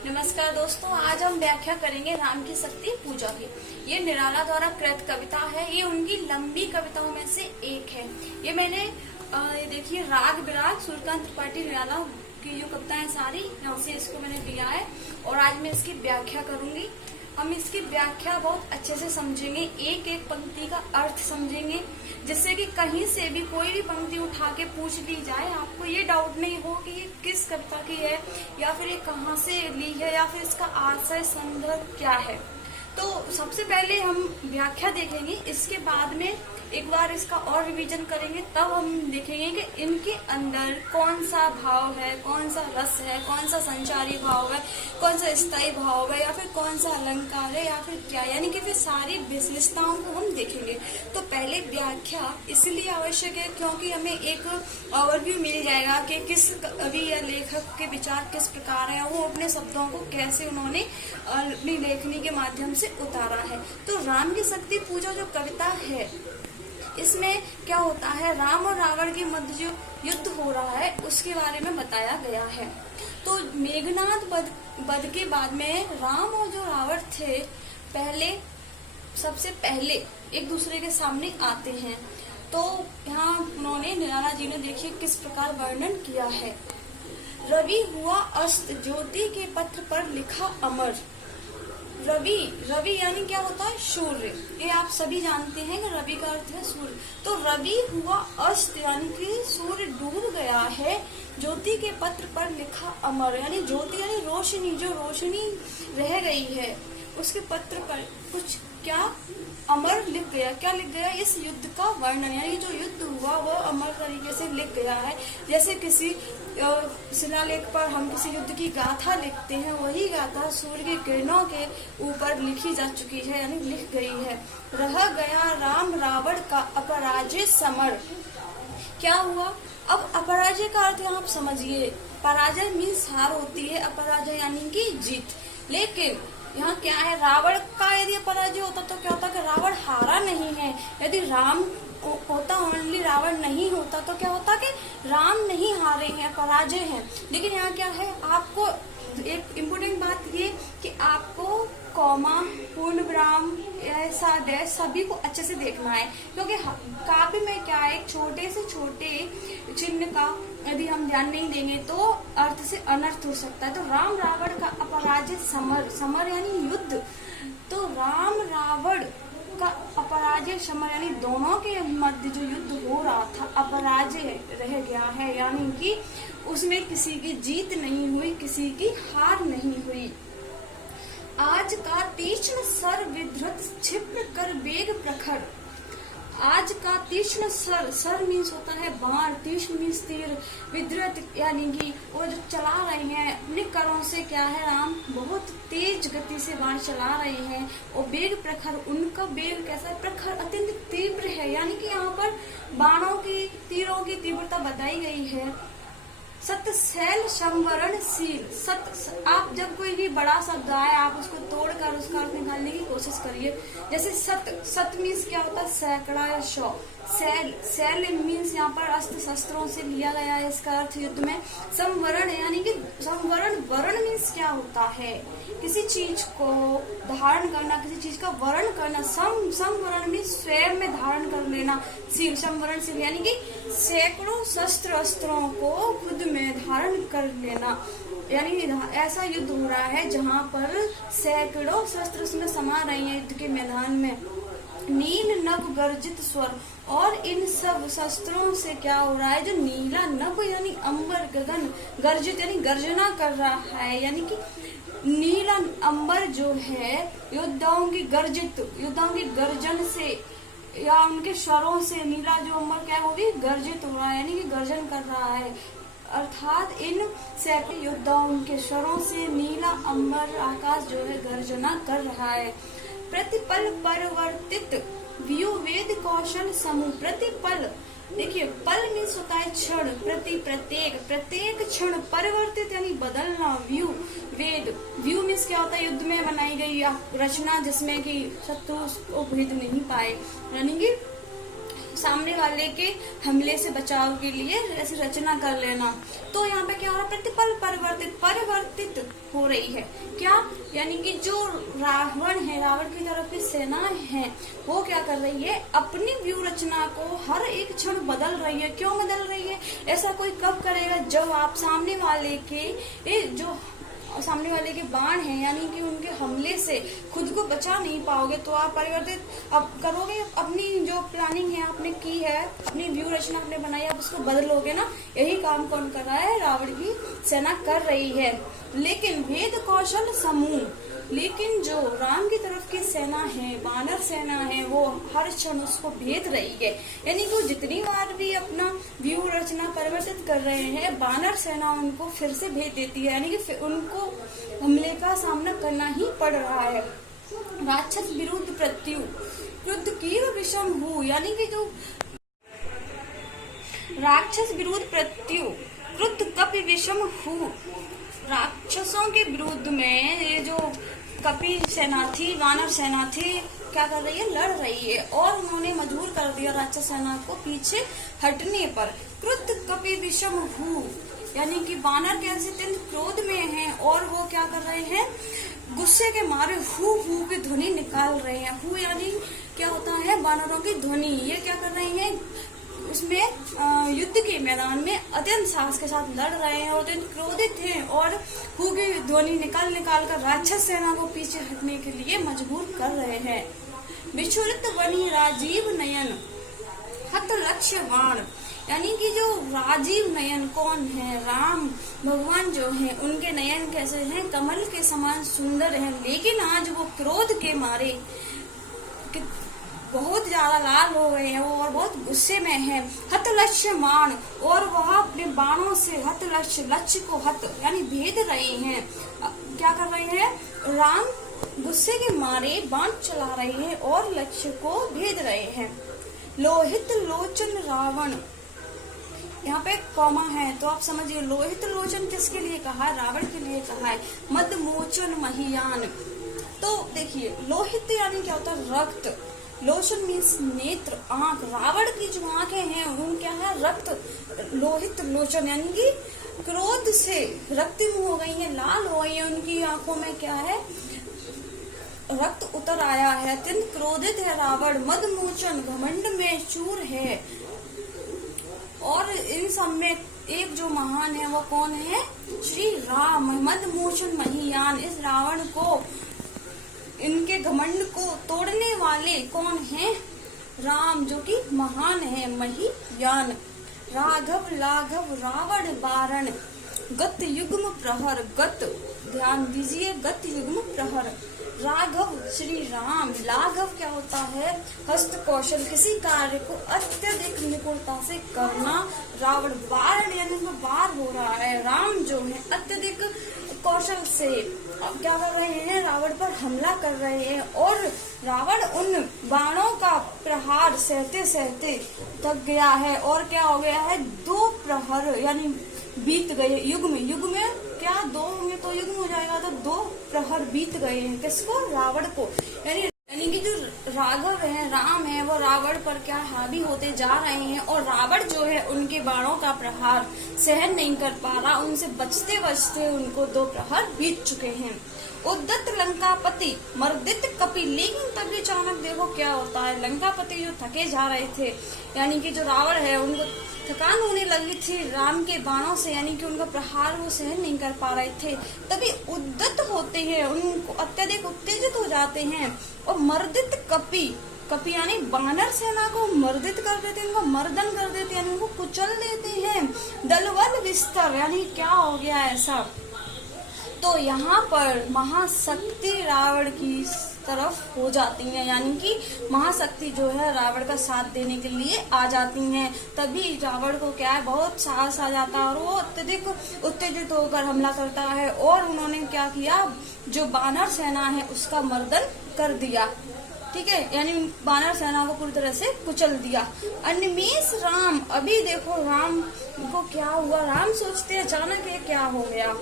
नमस्कार दोस्तों, आज हम व्याख्या करेंगे राम की शक्ति पूजा की। ये निराला द्वारा कृत कविता है। ये उनकी लंबी कविताओं में से एक है। ये मैंने ये देखिए राग विराग सूर्यकांत त्रिपाठी निराला की जो कविताएं सारी यहाँ से इसको मैंने लिया है और आज मैं इसकी व्याख्या करूंगी। हम इसकी व्याख्या बहुत अच्छे से समझेंगे, एक एक पंक्ति का अर्थ समझेंगे, जिससे कि कहीं से भी कोई भी पंक्ति उठा के पूछ ली जाए, आपको ये डाउट नहीं हो कि ये किस कविता की है या फिर ये कहाँ से ली है या फिर इसका आशय संदर्भ क्या है। तो सबसे पहले हम व्याख्या देखेंगे, इसके बाद में एक बार इसका और रिवीजन करेंगे, तब हम देखेंगे कि इनके अंदर कौन सा भाव है, कौन सा रस है, कौन सा संचारी भाव है, कौन सा स्थायी भाव है या फिर कौन सा अलंकार है या फिर क्या, यानी कि फिर सारी विशेषताओं को हम देखेंगे। तो पहले व्याख्या इसलिए आवश्यक है क्योंकि हमें एक ओवरव्यू मिल जाएगा कि किस कवि या लेखक के विचार किस प्रकार है, वो अपने शब्दों को कैसे उन्होंने अपनी लेखनी के माध्यम से उतारा है। तो राम की शक्ति पूजा जो कविता है, इसमें क्या होता है, राम और रावण के मध्य जो युद्ध हो रहा है उसके बारे में बताया गया है। तो मेघनाद वध के बाद में राम और जो रावण थे सबसे पहले एक दूसरे के सामने आते हैं। तो यहाँ उन्होंने निराला जी ने देखिए किस प्रकार वर्णन किया है। रवि हुआ अस्त, ज्योति के पत्र पर लिखा अमर। रवि यानी क्या होता है, सूर्य। ये आप सभी जानते हैं कि रवि का अर्थ है सूर्य। तो रवि हुआ अस्त यानी कि सूर्य डूब गया है। ज्योति के पत्र पर लिखा अमर, यानी ज्योति यानी रोशनी, जो रोशनी रह गई है उसके पत्र पर कुछ क्या अमर लिख गया। क्या लिख गया, इस युद्ध का वर्णन, यानी जो युद्ध हुआ वो अमर तरीके से लिख गया है। जैसे किसी शिलालेख पर हम किसी युद्ध की गाथा लिखते हैं, वही गाथा सूर्य की किरणों के ऊपर लिखी जा चुकी है, यानी लिख गई है। रह गया राम रावण का अपराजय समर। क्या हुआ, अब अपराजय का अर्थ यहाँ आप समझिए। पराजय मीन्स हार होती है, अपराजय यानी कि जीत। लेकिन यहाँ क्या है, रावण का यदि पराजय होता तो क्या होता कि रावण हारा नहीं है। यदि राम होता, ओनली रावण नहीं होता तो क्या होता कि राम नहीं हारे हैं, पराजय हैं। लेकिन यहाँ क्या है, आपको एक इम्पोर्टेंट बात ये कि आपको कॉमा, पूर्ण विराम, ऐसा डैश सभी को अच्छे से देखना है, क्योंकि काव्य में क्या है, छोटे से छोटे चिन्ह का यदि हम ध्यान नहीं देंगे तो अर्थ से अनर्थ हो सकता है। तो राम रावण का अपराजय समर, समर यानी युद्ध। तो राम रावण का अपराजय समर यानी दोनों के मध्य जो युद्ध हो रहा था अपराजय रह गया है, यानी कि उसमें किसी की जीत नहीं हुई, किसी की हार नहीं हुई। आज का तीक्ष्ण सर विधृत क्षिप्र कर वेग प्रखर। आज का तीक्ष्ण सर मीन्स होता है बाण, तीक्ष्ण मीन्स तीर, विधृत यानी कि वो जो चला रहे हैं अपने करों से, क्या है, राम बहुत तेज गति से बाण चला रहे हैं। और वेग प्रखर, उनका वेग कैसा है, प्रखर अत्यंत तीव्र है, यानी कि यहाँ पर बाणों की, तीरों की तीव्रता बताई गई है। सत शैल संवरणशील। सत, आप जब कोई भी बड़ा शब्द आए आप उसको तोड़कर उसका अर्थ निकालने की कोशिश करिए। जैसे सत मीन्स क्या होता है, सैकड़ा या 100। शैल मीन्स यहाँ पर अस्त्र शस्त्रों से लिया गया है इसका अर्थ युद्ध में। संवरण यानी कि वरण मीन्स क्या होता है, किसी चीज को धारण करना, किसी चीज का वरण करना। संवरण मीन्स स्वयं में धारण कर लेना। संवरण से यानी कि सैकड़ों शस्त्र अस्त्रों को खुद में धारण कर लेना, यानी ऐसा युद्ध हो रहा है जहाँ पर सैकड़ों शस्त्र उसमें समा रही है युद्ध के मैदान में। नील नभ गर्जित स्वर, और इन सब शस्त्रों से क्या हो रहा है, जो नीला नभ यानी अंबर, गगन, गर्जित यानी गर्जना कर रहा है, यानी कि नीला अंबर जो है योद्धाओं की गर्जन से या उनके स्वरों से नीला जो अंबर क्या है वो भी गर्जित हो रहा है, यानी कि गर्जन कर रहा है। अर्थात इन सैकड़ों योद्धाओं के स्वरों से नीला अंबर आकाश जो है गर्जना कर रहा है। प्रतिपल परिवर्तित व्यू वेद कौशल समूह। प्रतिपल, देखिए पल मीन्स होता है क्षण, प्रत्येक क्षण, परिवर्तित यानी बदलना, व्यू मीन्स क्या होता है, युद्ध में बनाई गई रचना जिसमें कि शत्रु को भेद नहीं पाए, यानी कि सामने वाले के हमले से बचाव के लिए ऐसी रचना कर लेना। तो यहाँ पे क्या हो रहा है, प्रतिपल परिवर्तित हो रही है। क्या, यानी कि जो रावण है, रावण की तरफ की सेना है, वो क्या कर रही है, अपनी व्यूह रचना को हर एक क्षण बदल रही है। क्यों बदल रही है? ऐसा कोई कब करेगा जब आप सामने वाले के बाण हैं, यानी कि उनके हमले से खुद को बचा नहीं पाओगे, तो आप परिवर्तित अब करोगे। अपनी जो प्लानिंग है आपने की है, अपनी व्यू रचना आपने बनाई, आप उसको बदलोगे ना। यही काम कौन कर रहा है? रावण की सेना कर रही है। लेकिन भेद कौशल समूह, लेकिन जो राम की तरफ की सेना है, वानर सेना है, वो हर क्षण उसको भेद रही है। यानी कि वो जितनी बार भी अपना व्यू रचना परिवर्तित कर रहे हैं, वानर सेना उनको फिर से भेद देती है, यानी कि उनको हमले का सामना करना ही पड़ रहा है। राक्षस विरुद्ध प्रत्यु क्रुद्ध कीव विषम हूँ, यानी कि जो राक्षस विरुद्ध प्रत्यु क्रुद्ध कपि विषम हूँ, राक्षसों के विरुद्ध में ये जो कपि सेना थी, वानर सेना थी, क्या कर रही है? लड़ रही है। और उन्होंने मजबूर कर दिया राक्षस सेना को पीछे हटने पर। क्रुद्ध कपि विषम हूँ, यानी कि वानर कैसे अत्यंत क्रोध में हैं और वो क्या कर रहे हैं? गुस्से के मारे हू हू की ध्वनि निकाल रहे हैं। हू यानी क्या होता है? वानरों की ध्वनि। ये क्या कर रहे हैं? उसमें युद्ध के मैदान में अत्यंत साहस के साथ लड़ रहे हैं और अत्यंत क्रोधित हैं और हू की ध्वनि निकाल कर राक्षस सेना को पीछे हटने के लिए मजबूर कर रहे हैं। विचुरित वनी राजीव नयन हत लक्ष्य बाण, यानी कि जो राजीव नयन कौन है? राम भगवान जो है, उनके नयन कैसे हैं? कमल के समान सुंदर हैं, लेकिन आज वो क्रोध के मारे बहुत ज्यादा लाल हो गए हैं और बहुत गुस्से में हैं। हत लक्ष्य बाण, और वह अपने बाणों से हत लक्ष्य को हत यानी भेद रहे हैं। क्या कर रहे हैं? राम गुस्से के मारे बाण चला रहे हैं और लक्ष्य को भेद रहे हैं। लोहित लोचन रावण, यहाँ पे कॉमा है तो आप समझिए लोहित लोचन किसके लिए कहा है? रावण के लिए कहा है। मद मोचन महियान, तो देखिए लोहित यानी क्या होता है? रक्त। लोचन मीन्स नेत्र, आंख। रावण की जो आंखें हैं उन क्या है? रक्त। लोहित लोचन यानी कि क्रोध से रक्तिम हो गई है, लाल हो गई है, उनकी आंखों में क्या है? रक्त उतर आया है, अत्यंत क्रोधित है रावण। मद मोचन घमंड में चूर है, और इन सब में एक जो महान है वो कौन है? श्री राम। मद मोचन महियान, इस रावण को, इनके घमंड को तोड़ने वाले कौन हैं? राम, जो कि महान है, महियान। राघव लाघव रावण बारण गत युग्म प्रहर, गत ध्यान दीजिए, गत युग्म प्रहर। राघव श्री राम, लाघव क्या होता है? हस्त कौशल, किसी कार्य को अत्यधिक निपुणता से करना। रावण बारण यानी वो वार हो रहा है। राम जो है अत्यधिक कौशल से अब क्या कर रहे हैं? रावण पर हमला कर रहे हैं और रावण उन बाणों का प्रहार सहते सहते थक गया है और क्या हो गया है? 2 प्रहर यानी बीत गए। युग में क्या 2 होंगे तो युग हो जाएगा, तो 2 प्रहर बीत गए हैं। किसको? रावण को। यानी कि जो राघव है, राम है, वो रावण पर क्या हावी होते जा रहे हैं और रावण जो है उनके बाणों का प्रहार सहन नहीं कर पा रहा। उनसे बचते बचते उनको 2 प्रहर बीत चुके हैं। उद्दत लंकापति मर्दित कपि, लेकिन तभी अचानक देखो क्या होता है? लंकापति जो थके जा रहे थे, यानी कि जो रावण है उनको थकान होने लगी थी राम के बाणों से, यानी कि उनका प्रहार वो सहन नहीं कर पा रहे थे। तभी उद्दत होते हैं, उनको अत्यधिक उत्तेजित हो जाते हैं और मर्दित कपि, कपि यानी वानर सेना को मर्दित कर देते हैं, उनको मर्दन कर देते हैं, उनको कुचल देते हैं। दलबल विस्तर, यानी क्या हो गया ऐसा? तो यहाँ पर महाशक्ति रावण की तरफ हो जाती हैं, यानी कि महाशक्ति जो है रावण का साथ देने के लिए आ जाती हैं। तभी रावण को क्या है? बहुत साहस आ जाता है और वो अत्यधिक उत्तेजित होकर हमला करता है और उन्होंने क्या किया? जो वानर सेना है उसका मर्दन कर दिया। ठीक है, यानी वानर सेना को पूरी तरह से कुचल दिया। अनिमेष राम, अभी देखो राम को क्या हुआ? राम सोचते हैं अचानक ये क्या हो गया?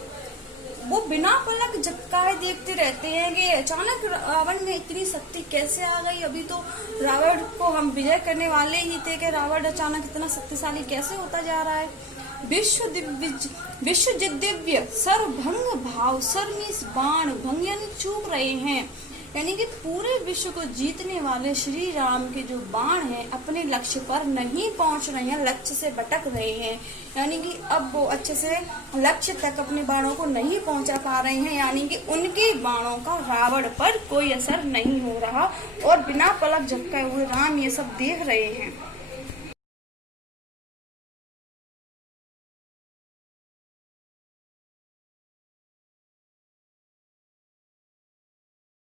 वो बिना पलक झपकाए देखते रहते हैं कि अचानक रावण में इतनी शक्ति कैसे आ गई। अभी तो रावण को हम विजय करने वाले ही थे कि रावण अचानक इतना शक्तिशाली कैसे होता जा रहा है। विश्वजिद्दिव्य सर्वभंग भाव सर्मिस बाण भंग यानी चूक रहे हैं। यानी कि पूरे विश्व को जीतने वाले श्री राम के जो बाण हैं अपने लक्ष्य पर नहीं पहुंच रहे हैं, लक्ष्य से भटक रहे हैं। यानी कि अब वो अच्छे से लक्ष्य तक अपने बाणों को नहीं पहुंचा पा रहे हैं। यानी कि उनके बाणों का रावण पर कोई असर नहीं हो रहा और बिना पलक झपकाए हुए राम ये सब देख रहे हैं।